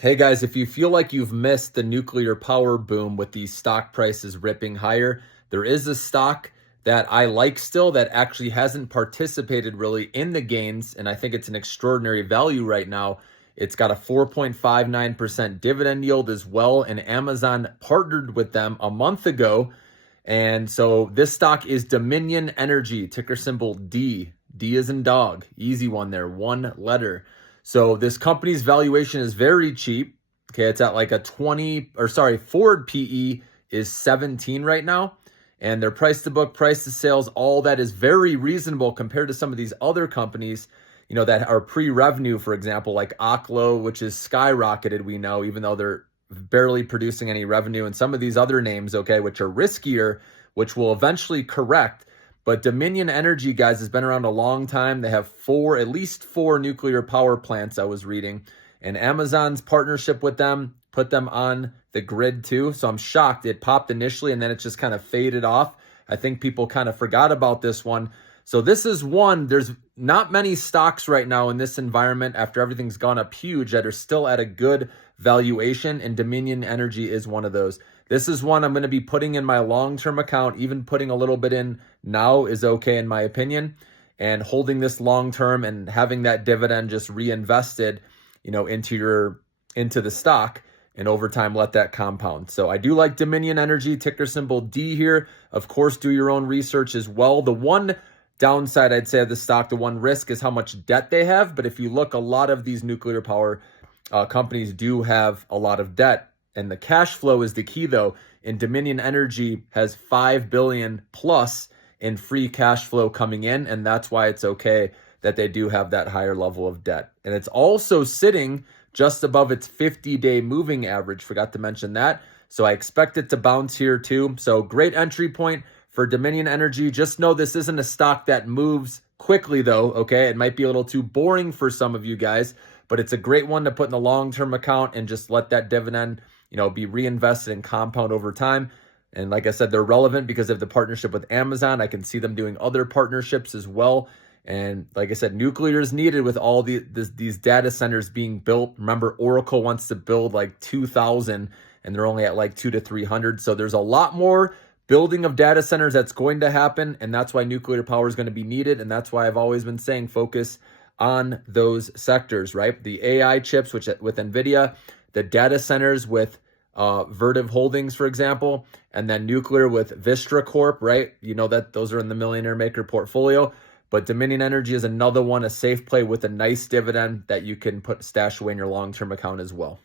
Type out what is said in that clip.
Hey guys, if you feel like you've missed the nuclear power boom with these stock prices ripping higher, there is a stock that I like still that actually hasn't participated really in the gains, and I think it's an extraordinary value right now. It's got a 4.59% dividend yield as well, and Amazon partnered with them a month ago. And so this stock is Dominion Energy, ticker symbol D. D is in dog. Easy one there, one letter. So this company's valuation is very cheap. Okay, it's at like a Ford PE is 17 right now. And their price to book, price to sales, all that is very reasonable compared to some of these other companies, that are pre-revenue, for example, like Oklo, which is skyrocketed, we know, even though they're barely producing any revenue, and some of these other names, okay, which are riskier, which will eventually correct. But Dominion Energy, guys, has been around a long time. They have at least four nuclear power plants, I was reading. And Amazon's partnership with them put them on the grid too. So I'm shocked. It popped initially and then it just kind of faded off. I think people kind of forgot about this one. So this is one, there's not many stocks right now in this environment after everything's gone up huge that are still at a good valuation, and Dominion Energy is one of those. This is one I'm going to be putting in my long-term account. Even putting a little bit in now is okay in my opinion, and holding this long-term and having that dividend just reinvested, into the stock, and over time let that compound. So I do like Dominion Energy, ticker symbol D here. Of course, do your own research as well. The one downside, I'd say, of the stock, the one risk is how much debt they have. But if you look, a lot of these nuclear power companies do have a lot of debt. And the cash flow is the key, though. And Dominion Energy has $5 billion plus in free cash flow coming in. And that's why it's okay that they do have that higher level of debt. And it's also sitting just above its 50-day moving average. Forgot to mention that. So I expect it to bounce here too. So great entry point for Dominion Energy. Just know this isn't a stock that moves quickly though, okay? It might be a little too boring for some of you guys, but it's a great one to put in the long-term account and just let that dividend, be reinvested and compound over time. And like I said, they're relevant because of the partnership with Amazon. I can see them doing other partnerships as well. And like I said, nuclear is needed with all these data centers being built. Remember, Oracle wants to build like 2,000 and they're only at like 200 to 300. So there's a lot more building of data centers that's going to happen, and that's why nuclear power is going to be needed, and that's why I've always been saying focus on those sectors, right? The AI chips with NVIDIA, the data centers with Vertiv Holdings, for example, and then nuclear with Vistra Corp, right? You know that those are in the Millionaire Maker portfolio. But Dominion Energy is another one, a safe play with a nice dividend that you can stash away in your long-term account as well.